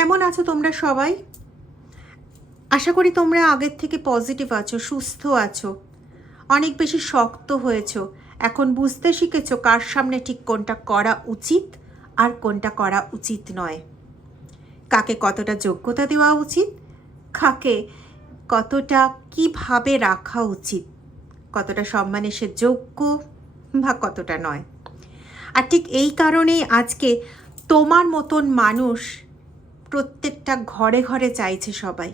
কেমন আছো তোমরা সবাই? আশা করি তোমরা আগের থেকে পজিটিভ আছো, সুস্থ আছো, অনেক বেশি শক্ত হয়েছো। এখন বুঝতে শিখেছো কার সামনে ঠিক কোনটা করা উচিত আর কোনটা করা উচিত নয়, কাকে কতটা যোগ্যতা দেওয়া উচিত, কাকে কতটা কিভাবে রাখা উচিত, কতটা সম্মানে সে যোগ্য বা কতটা নয়। আর ঠিক এই কারণেই আজকে তোমার মতন মানুষ প্রত্যেকটা ঘরে ঘরে চাইছে সবাই।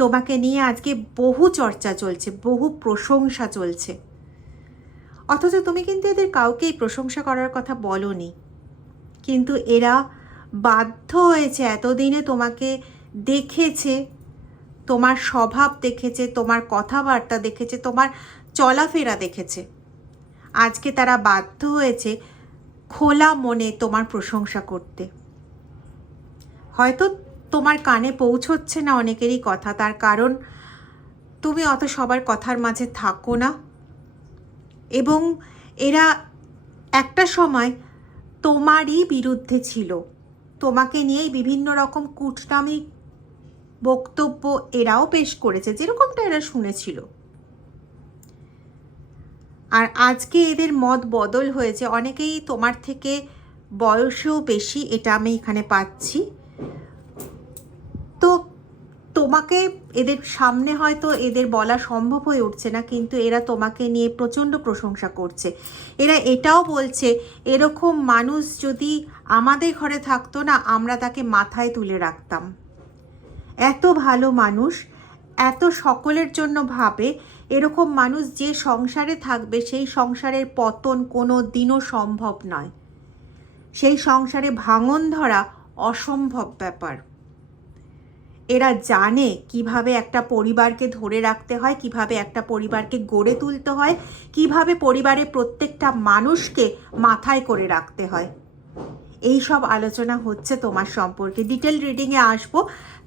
তোমাকে নিয়ে আজকে বহু চর্চা চলছে, বহু প্রশংসা চলছে, অথচ তুমি কিন্তু এদের কাউকেই প্রশংসা করার কথা বলোনি। কিন্তু এরা বাধ্য হয়েছে, এতদিনে তোমাকে দেখেছে, তোমার স্বভাব দেখেছে, তোমার কথাবার্তা দেখেছে, তোমার চলাফেরা দেখেছে, আজকে তারা বাধ্য হয়েছে খোলা মনে তোমার প্রশংসা করতে। হয়তো তোমার কানে পৌঁছচ্ছে না অনেকেরই কথা, তার কারণ তুমি অত সবার কথার মাঝে থাকো না, এবং এরা একটা সময় তোমারই বিরুদ্ধে ছিল, তোমাকে নিয়েই বিভিন্ন রকম কূটনামি বক্তব্য এরাও পেশ করেছে, যেরকমটা এরা শুনেছিল। আর আজকে এদের মত বদল হয়েছে, অনেকেই তোমার থেকে বয়সেও বেশি, এটা আমি এখানে পাচ্ছি। তো তোমাকে এদের সামনে হয়তো এদের বলা সম্ভব হয়ে উঠছে না, কিন্তু এরা তোমাকে নিয়ে প্রচণ্ড প্রশংসা করছে। এরা এটাও বলছে, এরকম মানুষ যদি আমাদের ঘরে থাকতো না, আমরা তাকে মাথায় তুলে রাখতাম। এত ভালো মানুষ, এত সকলের জন্য ভাবে, এরকম মানুষ যে সংসারে থাকবে সেই সংসারের পতন কোনো দিনও সম্ভব নয়, সেই সংসারে ভাঙন ধরা অসম্ভব ব্যাপার। এরা জানে কিভাবে একটা পরিবারকে ধরে রাখতে হয়, কিভাবে একটা পরিবারকে গড়ে তুলতে হয়, কিভাবে পরিবারের প্রত্যেকটা মানুষকে মাথায় করে রাখতে হয়। এই সব আলোচনা হচ্ছে তোমার সম্পর্কে। ডিটেল রিডিংয়ে আসবো,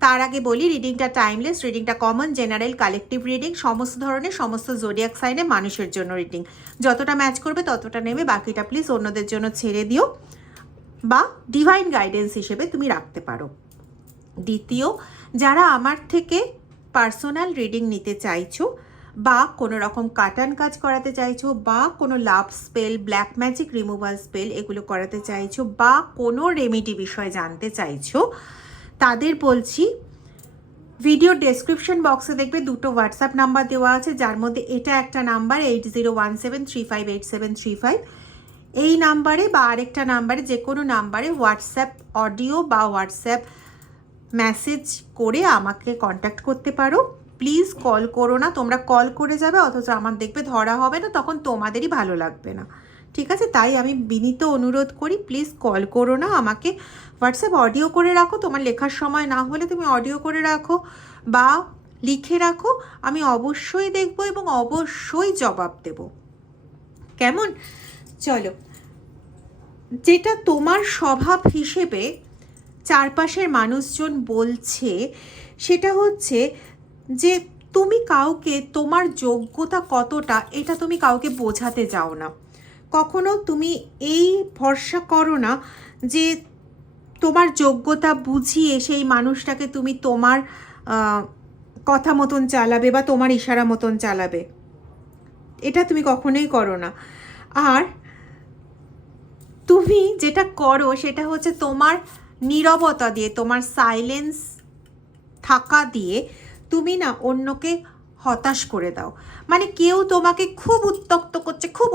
তার আগে বলি রিডিংটা টাইমলেস, রিডিংটা কমন, জেনারেল, কালেকটিভ রিডিং, সমস্ত ধরনের সমস্ত জোডিয়াক সাইনে মানুষের জন্য রিডিং। যতটা ম্যাচ করবে ততটা নেবে, বাকিটা প্লিজ অন্যদের জন্য ছেড়ে দিও বা ডিভাইন গাইডেন্স হিসেবে তুমি রাখতে পারো। দ্বিতীয়, যারা আমার থেকে পার্সোনাল রিডিং নিতে চাইছো বা কোনো রকম কাটান কাজ করাতে চাইছো বা কোনো love spell, black magic removal spell এগুলো করাতে চাইছো বা কোনো রেমেডি বিষয়ে জানতে চাইছো, তাদের বলছি ভিডিও ডেসক্রিপশন বক্সে দেখবে দুটো হোয়াটসঅ্যাপ নাম্বার দেওয়া আছে, যার মধ্যে এটা একটা নাম্বার 8017358735, এই নাম্বারে বা আরেকটা নাম্বারে, যে কোনো নাম্বারে হোয়াটসঅ্যাপ অডিও বা হোয়াটসঅ্যাপ মেসেজ করে আমাকে কন্ট্যাক্ট করতে পারো। প্লিজ কল করো না, তোমরা কল করে যাবে অথচ আমার দেখবে ধরা হবে না, তখন তোমাদেরই ভালো লাগবে না, ঠিক আছে? তাই আমি বিনীত অনুরোধ করি, প্লিজ কল করো না, আমাকে হোয়াটসঅ্যাপ অডিও করে রাখো, তোমার লেখার সময় না হলে তুমি অডিও করে রাখো বা লিখে রাখো, আমি অবশ্যই দেখব এবং অবশ্যই জবাব দেব। কেমন? চলো, যেটা তোমার স্বভাব হিসেবে চারপাশের মানুষজন বলছে সেটা হচ্ছে যে তুমি কাউকে তোমার যোগ্যতা কতটা এটা তুমি কাউকে বোঝাতে যাও না। কখনো তুমি এই ভরসা করো না যে তোমার যোগ্যতা বুঝিয়ে সেই মানুষটাকে তুমি তোমার কথা মতন চালাবে বা তোমার ইশারা মতন চালাবে, এটা তুমি কখনোই করো না। আর তুমি যেটা করো সেটা হচ্ছে তোমার নীরবতা দিয়ে, তোমার সাইলেন্স থাকা দিয়ে তুমি না অন্যকে হতাশ করে দাও। মানে কেউ তোমাকে খুব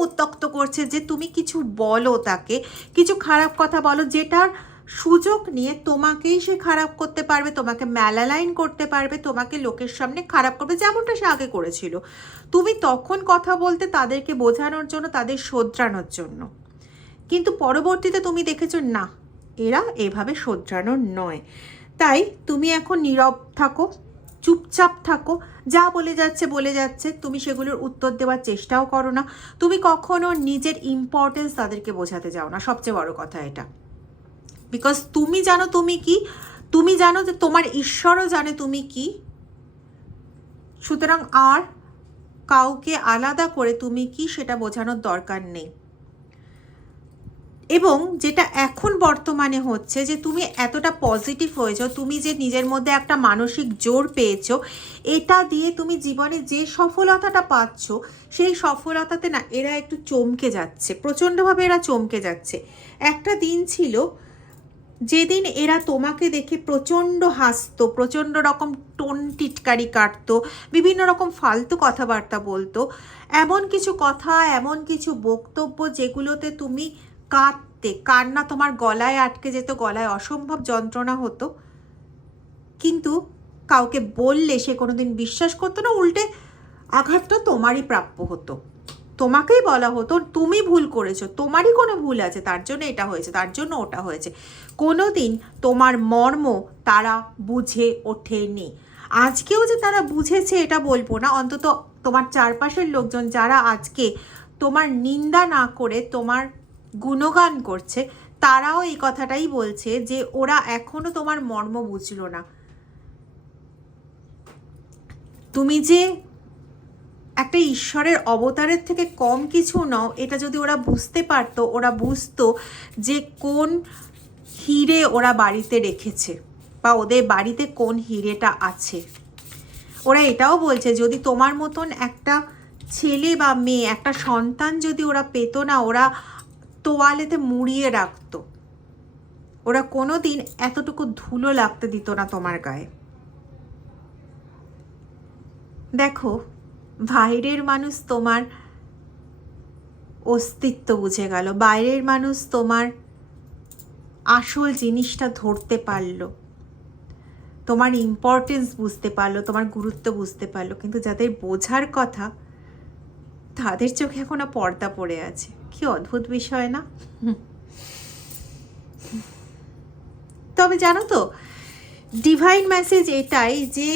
উত্ত্যক্ত করছে যে তুমি কিছু বলো, তাকে কিছু খারাপ কথা বলো, যেটার সুযোগ নিয়ে তোমাকেই সে খারাপ করতে পারবে, তোমাকে ম্যালালাইন করতে পারবে, তোমাকে লোকের সামনে খারাপ করবে, যেমনটা সে আগে করেছিল। তুমি তখন কথা বলতে তাদেরকে বোঝানোর জন্য, তাদের শোধরানোর জন্য, কিন্তু পরবর্তীতে তুমি দেখেছো না, এরা এভাবে শোধরানোর নয়। তাই তুমি এখন নীরব থাকো, চুপচাপ থাকো, যা বলে যাচ্ছে তুমি সেগুলোর উত্তর দেওয়ার চেষ্টাও করো না। তুমি কখনো নিজের ইম্পর্টেন্স তাদেরকে বোঝাতে যাও না, সবচেয়ে বড় কথা এটা। বিকজ তুমি জানো তুমি কি, তুমি জানো যে তোমার ঈশ্বরও জানে তুমি কি, সুতরাং আর কাউকে আলাদা করে তুমি কি সেটা বোঝানোর দরকার নেই, এবং যেটা এখন বর্তমানে হচ্ছে যে তুমি এতটা পজিটিভ হয়েছো, তুমি যে নিজের মধ্যে একটা মানসিক জোর পেয়েছো, এটা দিয়ে তুমি জীবনে যে সফলতাটা পাচ্ছ সেই সফলতাতে না এরা একটু চমকে যাচ্ছে, প্রচণ্ডভাবে এরা চমকে যাচ্ছে। একটা দিন ছিল যেদিন এরা তোমাকে দেখে প্রচণ্ড হাসতো, প্রচণ্ড রকম টোন টিটকারি কাটতো, বিভিন্ন রকম ফালতু কথাবার্তা বলতো, এমন কিছু কথা, এমন কিছু বক্তব্য যেগুলোতে তুমি কাঁদতে, কান্না তোমার গলায় আটকে যেত, গলায় অসম্ভব যন্ত্রণা হতো, কিন্তু কাউকে বললে সে কোনোদিন বিশ্বাস করতো না, উল্টে আঘাতটা তোমারই প্রাপ্য হতো, তোমাকেই বলা হতো তুমি ভুল করেছো, তোমারই কোনো ভুল আছে, তার জন্য এটা হয়েছে, তার জন্য ওটা হয়েছে। কোনো দিন তোমার মর্ম তারা বুঝে ওঠেনি। আজকেও যে তারা বুঝেছে এটা বলবো না, অন্তত তোমার চারপাশের লোকজন যারা আজকে তোমার নিন্দা না করে তোমার গুণগান করছে, তারাও এই কথাটাই বলছে যে ওরা এখনো তোমার মর্ম বুঝলো না। তুমি যে একটা ঈশ্বরের অবতারের থেকে কম কিছু নও, এটা যদি ওরা বুঝতে পারতো, ওরা বুঝতো যে কোন হিরে ওরা বাড়িতে রেখেছে বা ওদের বাড়িতে কোন হিরেটা আছে। ওরা এটাও বলছে যদি তোমার মতন একটা ছেলে বা মেয়ে, একটা সন্তান যদি ওরা পেতো না, ওরা তোয়ালেতে মুড়িয়ে রাখতো, ওরা কোনো দিন এতটুকু ধুলো লাগতে দিত না তোমার গায়ে। দেখো, বাইরের মানুষ তোমার অস্তিত্ব বুঝে গেল, বাইরের মানুষ তোমার আসল জিনিসটা ধরতে পারলো, তোমার ইম্পর্টেন্স বুঝতে পারলো, তোমার গুরুত্ব বুঝতে পারলো, কিন্তু যাদের বোঝার কথা তাদের চোখে এখনো পর্দা পড়ে আছে। কি অদ্ভুত বিষয় না? তবে জানো তো, ডিভাইন মেসেজ এটাই যে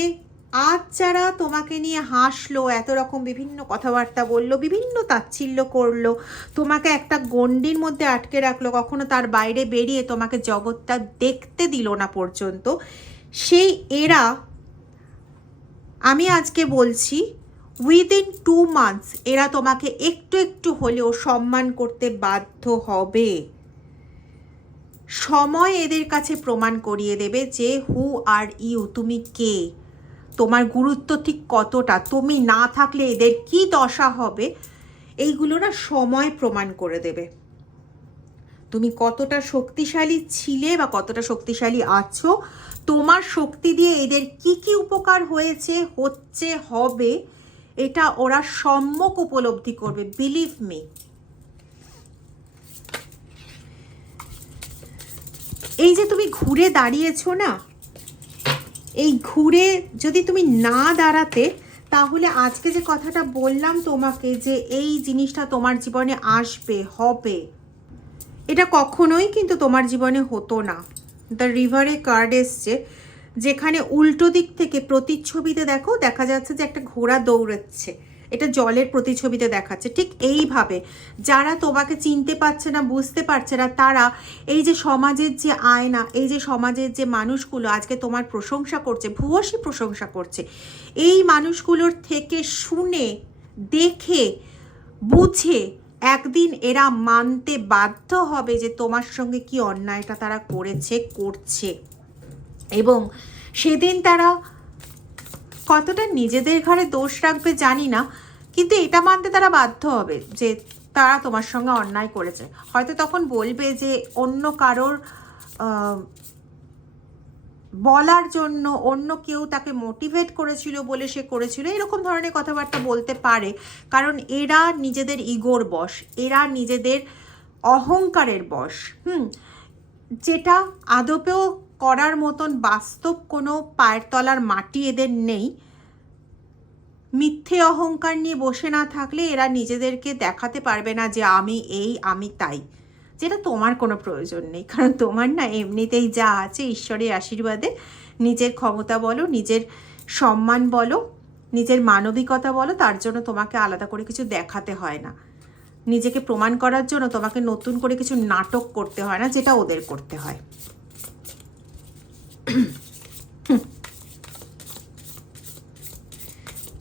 আজ যারা তোমাকে নিয়ে হাসলো, এত রকম বিভিন্ন কথাবার্তা বললো, বিভিন্ন তাচ্ছিল্য করলো, তোমাকে একটা গণ্ডির মধ্যে আটকে রাখলো, কখনো তার বাইরে বেরিয়ে তোমাকে জগৎটা দেখতে দিল না পর্যন্ত, সেই এরা, আমি আজকে বলছি উইদিন 2 months এরা তোমাকে একটু একটু হলেও সম্মান করতে বাধ্য হবে। সময় এদের কাছে প্রমাণ করিয়ে দেবে যে হু আর ইউ, তুমি কে, তোমার গুরুত্ব ঠিক কতটা, তুমি না থাকলে এদের কি দশা হবে, এইগুলো না সময় প্রমাণ করে দেবে। তুমি কতটা শক্তিশালী ছিলে বা কতটা শক্তিশালী আছো, তোমার শক্তি দিয়ে এদের কি কি উপকার হয়েছে, হচ্ছে, হবে, এটা ওরা সম্যক উপলব্ধি করবে, বিলিভ মি। এই যে তুমি ঘুরে দাঁড়িয়েছো না, এই ঘুরে যদি তুমি না দাঁড়াতে, তাহলে আজকে যে কথাটা বললাম তোমাকে যে এই জিনিসটা তোমার জীবনে আসবে, হবে, এটা কখনোই কিন্তু তোমার জীবনে হতো না। দ্য রিভারে কার্ড এসছে, যেখানে উল্টো দিক থেকে প্রতিচ্ছবিতে দেখো দেখা যাচ্ছে যে একটা ঘোড়া দৌড়াচ্ছে, এটা জলের প্রতিছবিতে দেখাচ্ছে। ঠিক এইভাবে যারা তোমাকে চিনতে পারছে না, বুঝতে পারছে না, তারা এই যে সমাজের যে আয়না, এই যে সমাজের যে মানুষগুলো আজকে তোমার প্রশংসা করছে, ভূয়সী প্রশংসা করছে, এই মানুষগুলোর থেকে শুনে, দেখে, বুঝে একদিন এরা মানতে বাধ্য হবে যে তোমার সঙ্গে কি অন্যায়টা তারা করেছে, করছে। এবং সেদিন তারা কতটা নিজেদের ঘাড়ে দোষ রাখবে জানি না, কিন্তু এটা মানতে তারা বাধ্য হবে যে তারা তোমার সঙ্গে অন্যায় করেছে। হয়তো তখন বলবে যে অন্য কারোর বলার জন্য, অন্য কেউ তাকে মোটিভেট করেছিল বলে সে করেছিল, এরকম ধরনের কথাবার্তা বলতে পারে, কারণ এরা নিজেদের ইগোর বশ, এরা নিজেদের অহংকারের বশ, যেটা আদপেও করার মতন বাস্তব কোনো পায়ের তলার মাটি এদের নেই। মিথ্যে অহংকার নিয়ে বসে না থাকলে এরা নিজেদেরকে দেখাতে পারবে না যে আমি এই, আমি তাই, যেটা তোমার কোনো প্রয়োজন নেই, কারণ তোমার না এমনিতেই যা আছে ঈশ্বরের আশীর্বাদে, নিজের ক্ষমতা বলো, নিজের সম্মান বলো, নিজের মানবিকতা বলো, তার জন্য তোমাকে আলাদা করে কিছু দেখাতে হয় না, নিজেকে প্রমাণ করার জন্য তোমাকে নতুন করে কিছু নাটক করতে হয় না, যেটা ওদের করতে হয়।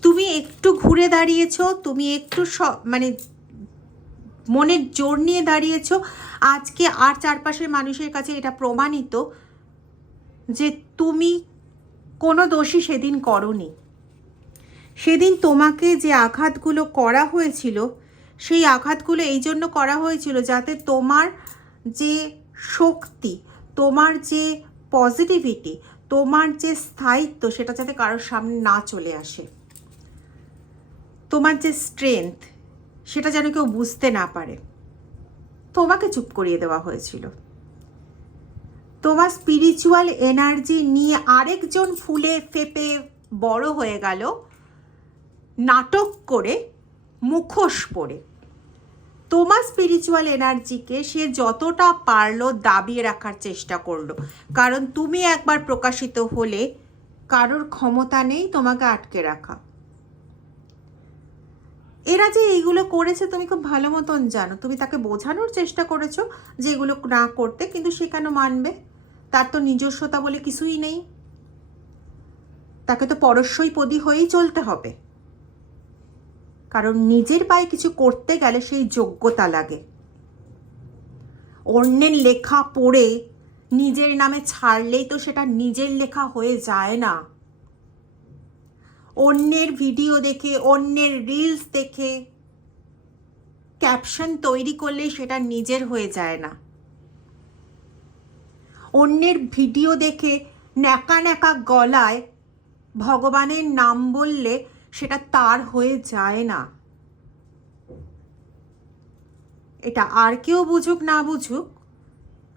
তুমি একটু ঘুরে দাঁড়িয়েছো, তুমি একটু মানে মনের জোর নিয়ে দাঁড়িয়েছো, আজকে আর চারপাশের মানুষের কাছে এটা প্রমাণিত যে তুমি কোনো দোষই সেদিন করনি। সেদিন তোমাকে যে আঘাতগুলো করা হয়েছিল, সেই আঘাতগুলো এই জন্য করা হয়েছিল যাতে তোমার যে শক্তি, তোমার যে পজিটিভিটি, তোমার যে স্থায়িত্ব, সেটা যাতে কারোর সামনে না চলে আসে। তোমার যে স্ট্রেংথ, সেটা যেন কেউ বুঝতে না পারে। তোমাকে চুপ করিয়ে দেওয়া হয়েছিল। তোমার স্পিরিচুয়াল এনার্জি নিয়ে আরেকজন ফুলে ফেপে বড় হয়ে গেল, নাটক করে, মুখোশ পরে। তোমার স্পিরিচুয়াল এনার্জিকে সে যতটা পারলো দাবিয়ে রাখার চেষ্টা করলো, কারণ তুমি একবার প্রকাশিত হলে কারোর ক্ষমতা নেই তোমাকে আটকে রাখা। এরা যে এইগুলো করেছে তুমি খুব ভালো মতন জানো। তুমি তাকে বোঝানোর চেষ্টা করেছো যে এগুলো না করতে, কিন্তু সে কেন মানবে? তার তো নিজস্বতা বলে কিছুই নেই। তাকে তো পরস্বইপদী হয়েই চলতে হবে, কারণ নিজের পায়ে কিছু করতে গেলে সেই যোগ্যতা লাগে। অন্যের লেখা পড়ে নিজের নামে ছাড়লেই তো সেটা নিজের লেখা হয়ে যায় না। অন্যের ভিডিও দেখে, অন্যের রিলস দেখে ক্যাপশন তৈরি করলেই সেটা নিজের হয়ে যায় না। অন্যের ভিডিও দেখে ন্যাকা ন্যাকা গলায় ভগবানের নাম বললে সেটা তার হয়ে যায় না। এটা আর কেউ বুঝুক না বুঝুক,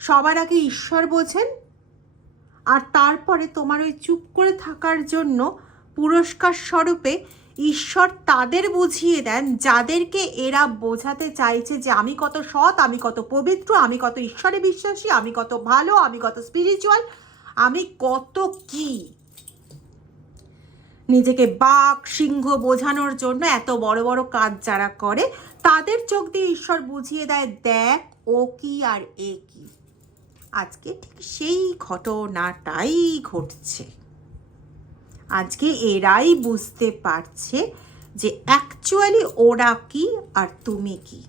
সবার আগে ঈশ্বর বোঝেন। আর তারপরে তোমার ওই চুপ করে থাকার জন্য পুরস্কার স্বরূপে ঈশ্বর তাদের বুঝিয়ে দেন যাদেরকে এরা বোঝাতে চাইছে যে আমি কত সৎ, আমি কত পবিত্র, আমি কত ঈশ্বরে বিশ্বাসী, আমি কত ভালো, আমি কত স্পিরিচুয়াল, আমি কত কি। নিজেকে বাঘ সিংহ বোঝানোর জন্য এত বড় বড় কাজ যারা করে, তাদের চোখ দিয়ে ঈশ্বর বুঝিয়ে দেয়, দেখ ও কি আর এ কি। আজকে ঠিক সেই ঘটনাটাই ঘটছে। আজকে এরাই বুঝতে পারছে যে অ্যাকচুয়ালি ওরা কি আর তুমি কি।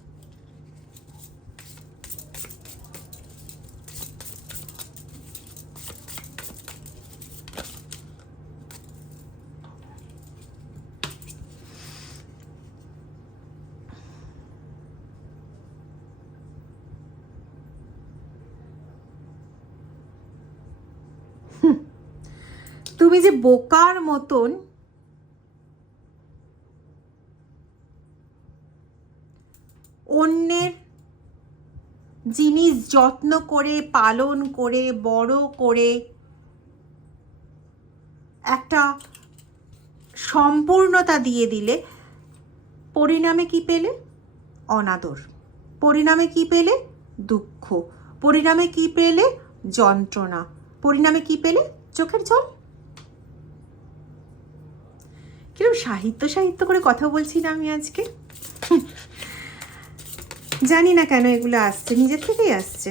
তুমি যে বোকার মতন অন্যের জিনিস যত্ন করে, পালন করে, বড় করে একটা সম্পূর্ণতা দিয়ে দিলে, পরিণামে কি পেলে? অনাদর। পরিণামে কি পেলে? দুঃখ। পরিণামে কি পেলে? যন্ত্রণা। পরিণামে কি পেলে? চোখের জল। কিরকম সাহিত্য সাহিত্য করে কথা বলছি না আমি আজকে? জানি না কেন এগুলো আসছে, নিজের থেকেই আসছে।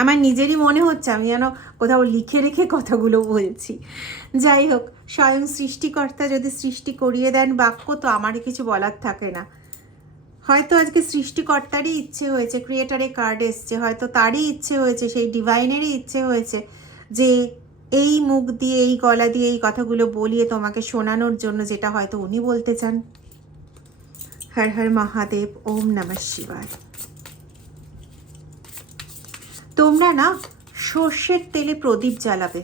আমার নিজেরই মনে হচ্ছে আমি যেন কোথাও লিখে রেখে কথাগুলো বলছি। যাই হোক, স্বয়ং সৃষ্টিকর্তা যদি সৃষ্টি করিয়ে দেন বাক্য, তো আমারই কিছু বলার থাকে না। হয়তো আজকে সৃষ্টিকর্তারই ইচ্ছে হয়েছে, ক্রিয়েটারে কার্ড এসছে, হয়তো তারই ইচ্ছে হয়েছে, সেই ডিভাইনেরই ইচ্ছে হয়েছে যে এই মুখ দিয়ে, এই গলা দিয়ে এই কথাগুলো বলিয়ে তোমাকে শোনানোর জন্য, যেটা হয়তো উনি বলতে চান। হর হর মহাদেব, ওম নমঃ শিবায়। তোমরা না সর্ষের তেলে প্রদীপ জ্বালাবে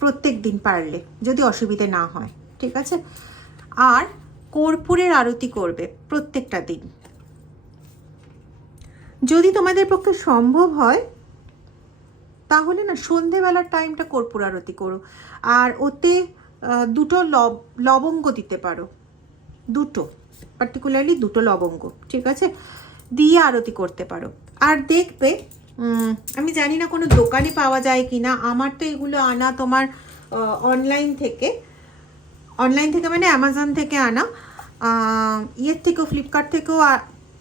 প্রত্যেক দিন পারলে, যদি অসুবিধে না হয়, ঠিক আছে? আর কর্পূরের আরতি করবে প্রত্যেকটা দিন। যদি তোমাদের পক্ষে সম্ভব হয় তাহলে না সন্ধেবেলার টাইমটা কর্পূর আরতি করো, আর ওতে দুটো লবঙ্গ দিতে পারো, দুটো, পার্টিকুলারলি দুটো লবঙ্গ, ঠিক আছে? দিয়ে আরতি করতে পারো। আর দেখবে, আমি জানি না কোনো দোকানে পাওয়া যায় কি না, আমার তো এগুলো আনা তোমার অনলাইন থেকে মানে অ্যামাজন থেকে আনা, ইয়ের থেকেও, ফ্লিপকার্ট থেকেও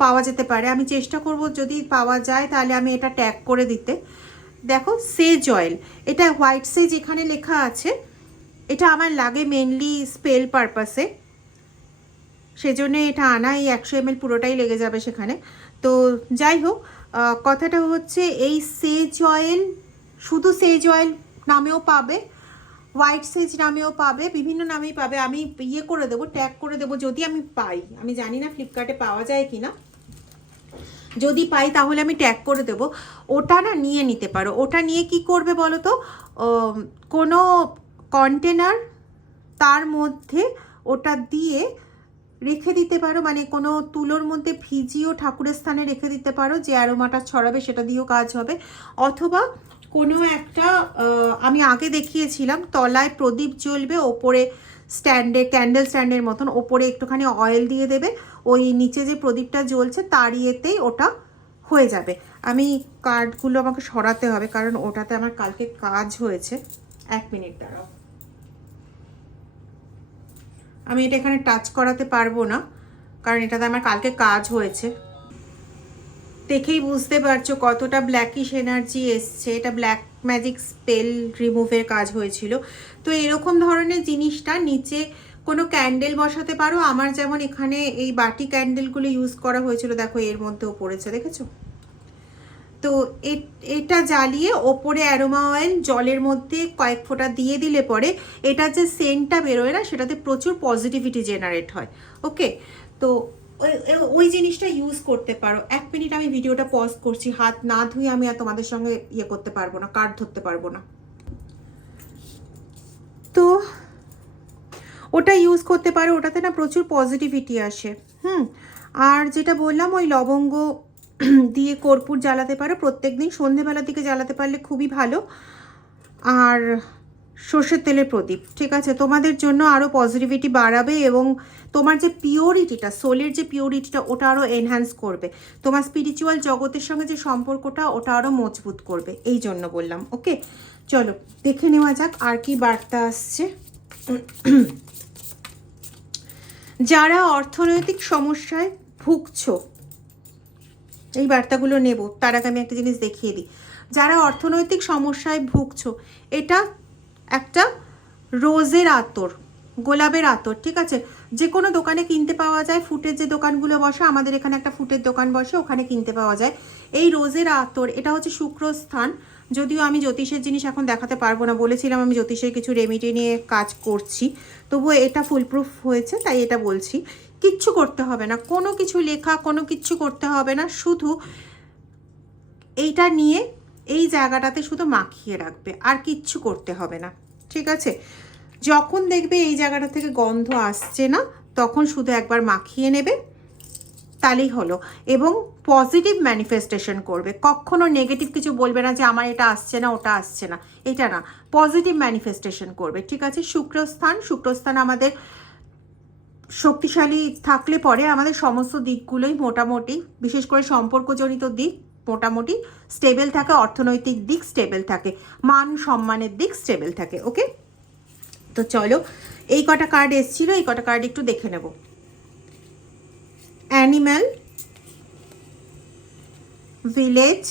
পাওয়া যেতে পারে। আমি চেষ্টা করব যদি পাওয়া যায় তাহলে আমি এটা ট্যাগ করে দিতে। দেখো, সেজ অয়েল, এটা হোয়াইট সেজ এখানে লেখা আছে। এটা আমার লাগে মেনলি স্পেল পারপাসে। সেজন্য এটা আনা। এই 100 ml পুরোটাই লেগে যাবে সেখানে। তো যাই হোক, কথাটা হচ্ছে এই সেজ অয়েল, শুধু সেজ অয়েল নামেও পাবে, হোয়াইট সেজ নামেও পাবে, বিভিন্ন নামেই পাবে। আমি ইয়ে করে দেবো, ট্যাগ করে দেবো যদি আমি পাই। আমি জানি না ফ্লিপকার্টে পাওয়া যায় কি না, যদি পাই তাহলে আমি ট্যাগ করে দেব। ওটা না নিয়ে নিতে পারো। ওটা নিয়ে কি করবে বলো তো, কোনো কন্টেনার, তার মধ্যে ওটা দিয়ে রেখে দিতে পারো, মানে কোনো তুলোর মধ্যে ভিজিয়েও ঠাকুরের স্থানে রেখে দিতে পারো, যে অ্যারোমাটা ছড়াবে সেটা দিয়েও কাজ হবে। অথবা কোনো একটা, আমি আগে দেখিয়েছিলাম, তলায় প্রদীপ জ্বলবে, ওপরে স্ট্যান্ডে, ক্যান্ডেল স্ট্যান্ডের মতন, ওপরে একটুখানি অয়েল দিয়ে দেবে, ওই নিচে যে প্রদীপটা জ্বলছে তার ইয়েতেই ওটা হয়ে যাবে। আমি কার্ডগুলো আমাকে সরাতে হবে, কারণ ওটাতে আমার কালকে কাজ হয়েছে। 1 মিনিট দাঁড়াও, আমি এটা এখানে টাচ করাতে পারবো না, কারণ এটাতে আমার কালকে কাজ হয়েছে। দেখেই বুঝতে পারছো কতটা ব্ল্যাকিশ এনার্জি এসছে। এটা ব্ল্যাক ম্যাজিক স্পেল রিমুভের কাজ হয়েছিল। তো এরকম ধরনের জিনিসটা নিচে কোনো ক্যান্ডেল বসাতে পারো। আমার যেমন এখানে এই বাটি ক্যান্ডেলগুলো ইউজ করা হয়েছিল, দেখো এর মধ্যেও পড়েছে, দেখেছো? তো এটা জ্বালিয়ে ওপরে অ্যারোমা অয়েল জলের মধ্যে কয়েক ফোঁটা দিয়ে দিলে পরে এটা যে সেন্টটা বেরোয় না, সেটাতে প্রচুর পজিটিভিটি জেনারেট হয়। ওকে, তো ওই জিনিসটা ইউজ করতে পারো। 1 মিনিট আমি ভিডিওটা পজ করছি, হাত না ধুয়ে আমি আর তোমাদের সঙ্গে ইয়ে করতে পারবো না, কার্ড ধরতে পারবো না। তো ওটা ইউজ করতে পারো, ওটাতে না প্রচুর পজিটিভিটি আসে। আর যেটা বললাম, ওই লবঙ্গ দিয়ে কর্পূর জ্বালাতে পারো, প্রত্যেকদিন সন্ধেবেলার দিকে জ্বালাতে পারলে খুবই ভালো। আর সর্ষের তেলের প্রদীপ, ঠিক আছে, তোমাদের জন্য আরও পজিটিভিটি বাড়াবে, এবং তোমার যে পিওরিটিটা, সোলের যে পিওরিটিটা, ওটা আরও এনহ্যান্স করবে। তোমার স্পিরিচুয়াল জগতের সঙ্গে যে সম্পর্কটা, ওটা আরও মজবুত করবে, এই জন্য বললাম। ওকে, চলো দেখে নেওয়া যাক আর কি বার্তা আসছে। যারা অর্থনৈতিক সমস্যায় ভুগছো, এই বার্তাগুলো নেব, তার আগে আমি একটা জিনিস দেখিয়ে দিই। যারা অর্থনৈতিক সমস্যায় ভুগছো, এটা একটা রোজের আতর, গোলাপের আতর, ঠিক আছে, যে কোনো দোকানে কিনতে পাওয়া যায়। ফুটের যে দোকানগুলো বসে, আমাদের এখানে একটা ফুটের দোকান বসে, ওখানে কিনতে পাওয়া যায় এই রোজের আতর। এটা হচ্ছে শুক্রস্থান। যদিও আমি জ্যোতিষের জিনিস এখন দেখাতে পারবো না, বলেছিলাম আমি জ্যোতিষের কিছু রেমেডি নিয়ে কাজ করছি, তবুও এটা ফুলপ্রুফ হয়েছে তাই এটা বলছি। কিচ্ছু করতে হবে না, কোনো কিছু লেখা, কোনো কিচ্ছু করতে হবে না, শুধু এইটা নিয়ে এই জায়গাটাতে শুধু মাখিয়ে রাখবে, আর কিচ্ছু করতে হবে না, ঠিক আছে। যখন দেখবে এই জায়গাটা থেকে গন্ধ আসছে না, তখন শুধু একবার মাখিয়ে নেবে, তাহলেই হলো। এবং পজিটিভ ম্যানিফেস্টেশন করবে, কখনো নেগেটিভ কিছু বলবে না যে আমার এটা আসছে না, ওটা আসছে না, এটা না, পজিটিভ ম্যানিফেস্টেশন করবে, ঠিক আছে। শুক্রস্থান আমাদের শক্তিশালী থাকলে পরে আমাদের সমস্ত দিকগুলোই মোটামুটি, বিশেষ করে সম্পর্কজনিত দিক মোটামুটি স্টেবল থাকে, অর্থনৈতিক দিক স্টেবল থাকে, মান সম্মানের দিক স্টেবল থাকে। ওকে, তো চলো, এই কটা কার্ড এসেছিল, এই কটা কার্ড একটু দেখে নেব। Animal, village,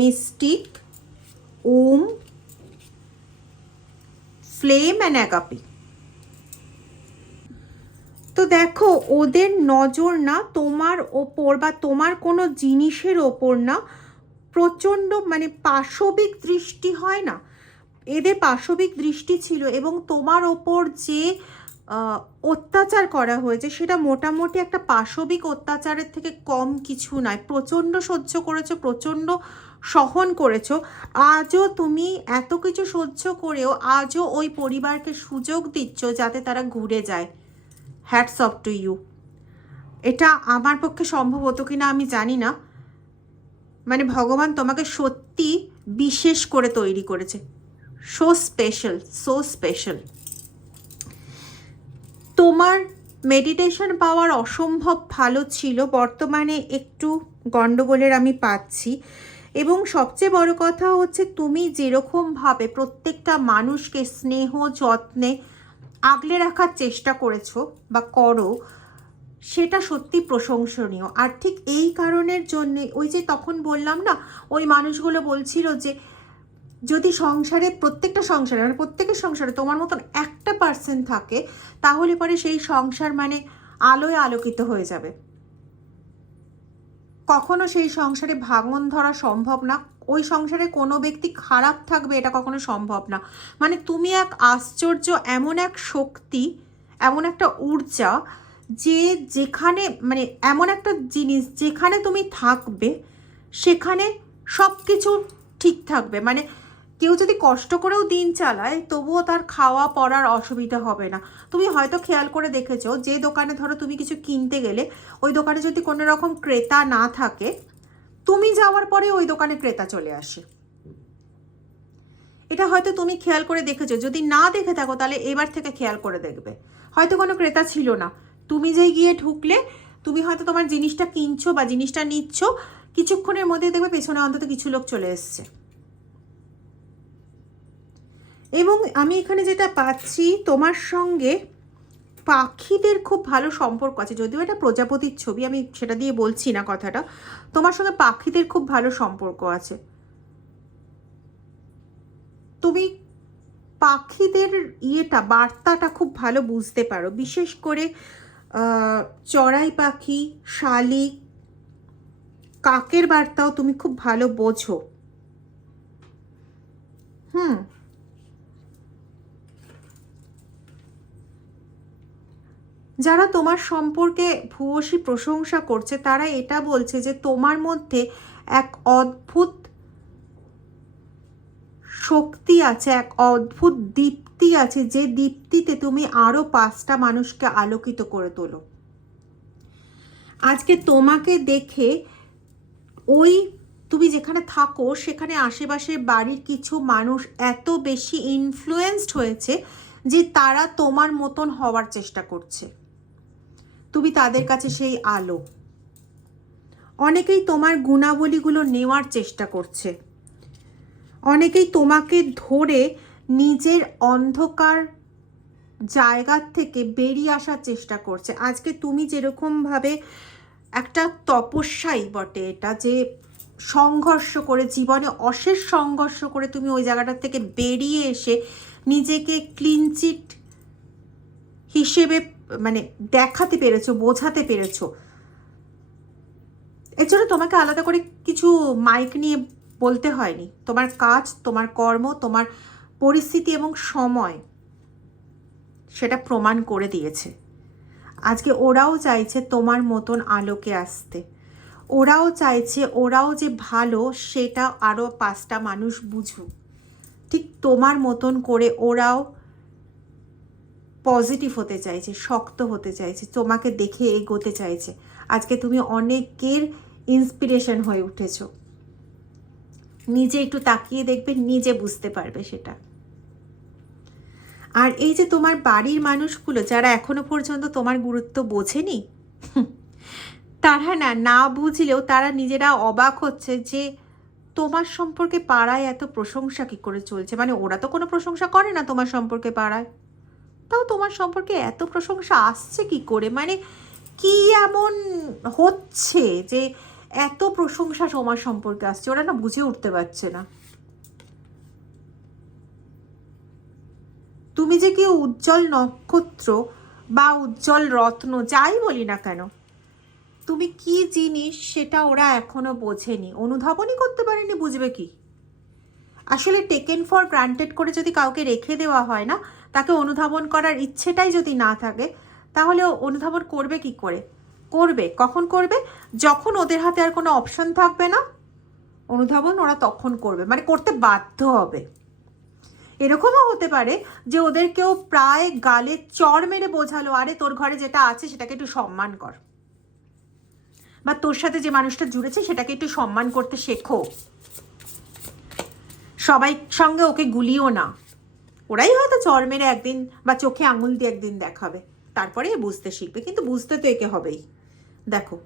mystic, Om, flame and agape. তো দেখো, ওদের নজর না তোমার ওপর বা তোমার কোনো জিনিসের ওপর না, প্রচণ্ড মানে পাশবিক দৃষ্টি হয় না, এদের পাশবিক দৃষ্টি ছিল, এবং তোমার ওপর যে অত্যাচার করা হয়েছে সেটা মোটামুটি একটা পাশবিক অত্যাচারের থেকে কম কিছু নয়। প্রচণ্ড সহ্য করেছো, প্রচণ্ড সহন করেছো। আজও তুমি এত কিছু সহ্য করেও আজও ওই পরিবারকে সুযোগ দিচ্ছ যাতে তারা ঘুরে যায়। Hats off to you. এটা আমার পক্ষে সম্ভব হতো কিনা আমি জানি না, মানে ভগবান তোমাকে সত্যি বিশেষ করে তৈরি করেছে, সো স্পেশাল, সো স্পেশাল। তোমার মেডিটেশন পাওয়ার অসম্ভব ভালো ছিল, বর্তমানে একটু গন্ডগোলের আমি পাচ্ছি। এবং সবচেয়ে বড় কথা হচ্ছে, তুমি যেরকমভাবে প্রত্যেকটা মানুষকে স্নেহ যত্নে আগলে রাখার চেষ্টা করেছো বা করো, সেটা সত্যি প্রশংসনীয়। আর ঠিক এই কারণের জন্যে, ওই যে তখন বললাম না, ওই মানুষগুলো বলছিল যে যদি সংসারে, প্রত্যেকটা সংসারে, মানে প্রত্যেকের সংসারে তোমার মতন একটা পার্সন থাকে, তাহলে পরে সেই সংসার মানে আলোয় আলোকিত হয়ে যাবে। কখনো সেই সংসারে ভাঙন ধরা সম্ভব না, ওই সংসারে কোনো ব্যক্তি খারাপ থাকবে এটা কখনো সম্ভব না। মানে তুমি এক আশ্চর্য এমন এক শক্তি, এমন একটা ঊর্জা, যে যেখানে মানে এমন একটা জিনিস যেখানে তুমি থাকবে সেখানে সব কিছু ঠিক থাকবে। মানে কেউ যদি কষ্ট করেও দিন চালায় তবুও তার খাওয়া পড়ার অসুবিধা হবে না। তুমি হয়তো খেয়াল করে দেখেছো, যে দোকানে ধরো তুমি কিছু কিনতে গেলে ওই দোকানে যদি কোনো রকম ক্রেতা না থাকে, তুমি যাওয়ার পরে ওই দোকানে ক্রেতা চলে আসে। এটা হয়তো তুমি খেয়াল করে দেখেছো, যদি না দেখে থাকো তাহলে এবার থেকে খেয়াল করে দেখবে। হয়তো কোনো ক্রেতা ছিল না, তুমি যেই গিয়ে ঢুকলে, তুমি হয়তো তোমার জিনিসটা কিনছো বা জিনিসটা নিচ্ছ, কিছুক্ষণের মধ্যে দেখবে পেছনে অন্তত কিছু লোক চলে এসছে। এবং আমি এখানে যেটা পাচ্ছি, তোমার সঙ্গে পাখিদের খুব ভালো সম্পর্ক আছে। যদিও এটা প্রজাপতির ছবি, আমি সেটা দিয়ে বলছি না কথাটা। তোমার সঙ্গে পাখিদের খুব ভালো সম্পর্ক আছে। তুমি পাখিদের ইয়েটা, বার্তাটা খুব ভালো বুঝতে পারো। বিশেষ করে চড়াই পাখি, শালিক, কাকের বার্তাও তুমি খুব ভালো বোঝো। যারা তোমার সম্পর্কে ভূয়সী প্রশংসা করছে তারা এটা বলছে যে তোমার মধ্যে এক অদ্ভুত শক্তি আছে, এক অদ্ভুত দীপ্তি আছে, যে দীপ্তিতে তুমি আরো 5টা মানুষকে আলোকিত করে তোলো। আজকে তোমাকে দেখে ওই তুমি যেখানে থাকো সেখানে আশেপাশের বাড়ির কিছু মানুষ এত বেশি ইনফ্লুয়েন্সড হয়েছে যে তারা তোমার মতন হওয়ার চেষ্টা করছে। তুমি তাদের কাছে সেই আলো। অনেকেই তোমার গুণাবলীগুলো নেওয়ার চেষ্টা করছে। অনেকেই তোমাকে ধরে নিজের অন্ধকার জায়গার থেকে বেরিয়ে আসার চেষ্টা করছে। আজকে তুমি যেরকমভাবে একটা তপস্যাই বটে এটা, যে সংঘর্ষ করে, জীবনে অশেষ সংঘর্ষ করে তুমি ওই জায়গাটার থেকে বেরিয়ে এসে নিজেকে ক্লিনচিট হিসেবে মানে দেখাতে পেরেছো, বোঝাতে পেরেছো। এর জন্য তোমাকে আলাদা করে কিছু মাইক নিয়ে বলতে হয়নি। তোমার কাজ, তোমার কর্ম, তোমার পরিস্থিতি এবং সময় সেটা প্রমাণ করে দিয়েছে। আজকে ওরাও চাইছে তোমার মতন আলোকে আসতে। ওরাও চাইছে ওরাও যে ভালো সেটা আরও 5টা মানুষ বুঝুক। ঠিক তোমার মতন করে ওরাও পজিটিভ হতে চাইছে, শক্ত হতে চাইছে, তোমাকে দেখে এগোতে চাইছে। আজকে তুমি অনেকের ইন্সপিরেশন হয়ে উঠেছো। নিজে একটু তাকিয়ে দেখবে, নিজে বুঝতে পারবে সেটা। আর এই যে তোমার বাড়ির মানুষগুলো যারা এখনো পর্যন্ত তোমার গুরুত্ব বোঝেনি, তারা না বুঝলেও তারা নিজেরা অবাক হচ্ছে যে তোমার সম্পর্কে পাড়ায় এত প্রশংসা কি করে চলছে। মানে ওরা তো কোনো প্রশংসা করে না তোমার সম্পর্কে পাড়ায়, তাও তোমার সম্পর্কে এত প্রশংসা আসছে কি করে? মানে কি এমন হচ্ছে যে এত প্রশংসা তোমার সম্পর্কে আসছে? ওরা না বুঝে উঠতে পারছে না। তুমি যে কি উজ্জ্বল নক্ষত্র বা উজ্জ্বল রত্ন যাই বলি না কেন, তুমি কি জিনিস সেটা ওরা এখনো বোঝেনি, অনুধাবনই করতে পারেনি। বুঝবে কি? আসলে টেকেন ফর গ্রান্টেড করে যদি কাউকে রেখে দেওয়া হয় না, তাকে অনুধাবন করার ইচ্ছেটাই যদি না থাকে, তাহলে অনুধাবন করবে কি করে? করবে কখন? করবে যখন ওদের হাতে আর কোনো অপশন থাকবে না। অনুধাবন ওরা তখন করবে, মানে করতে বাধ্য হবে। এরকমও হতে পারে যে ওদের কেউ প্রায় গালে চড় মেরে বোঝালো, আরে তোর ঘরে যেটা আছে সেটাকে একটু সম্মান কর, বা তোর সাথে যে মানুষটা জুড়েছে সেটাকে একটু সম্মান করতে শেখো, সবাই সঙ্গে ওকে গুলিও না। ওরাই হয়তো চড় মেরে একদিন বা চোখে আঙুল দিয়ে একদিন দেখাবে, তারপরে বুঝতে শিখবে। কিন্তু বুঝতে তো একে হবেই। দেখো,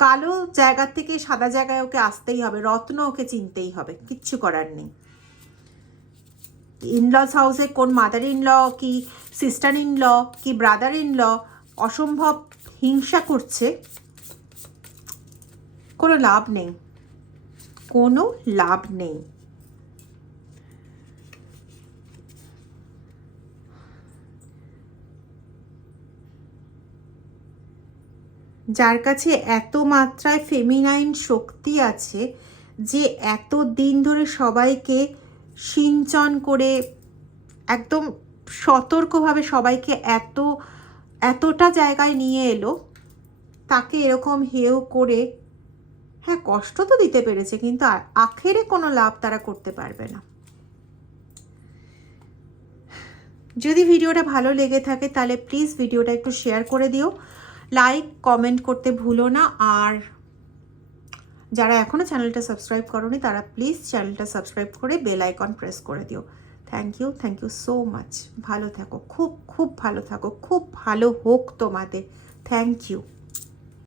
কালো জায়গার থেকে সাদা জায়গায় ওকে আসতেই হবে, রত্ন ওকে চিনতেই হবে, কিচ্ছু করার নেই। ইনলস হাউসে কোন মাদার ইন ল কি সিস্টার ইন ল কি ব্রাদার ইন ল অসম্ভব হিংসা করছে, কোনো লাভ নেই, কোনো লাভ নেই। যার কাছে এত মাত্রায় ফেমিনাইন শক্তি আছে যে এত দিন ধরে সবাইকে সিঞ্চন করে একদম সতর্কভাবে সবাইকে এতটা জায়গায় নিয়ে এলো, তাকে এরকম হেয় করে, হ্যাঁ কষ্ট তো দিতে পেরেছে কিন্তু আখেরে কোনো লাভ তারা করতে পারবে না। যদি ভিডিওটা ভালো লেগে থাকে তাহলে প্লিজ ভিডিওটা একটু শেয়ার করে দিও, লাইক কমেন্ট করতে ভুলো না। আর যারা এখনও চ্যানেলটা সাবস্ক্রাইব করোনি তারা প্লিজ চ্যানেলটা সাবস্ক্রাইব করে বেল আইকন প্রেস করে দিও। Thank you so much. ভালো থাকো, খুব খুব ভালো থাকো, খুব ভালো হোক তোমাদের। Thank you.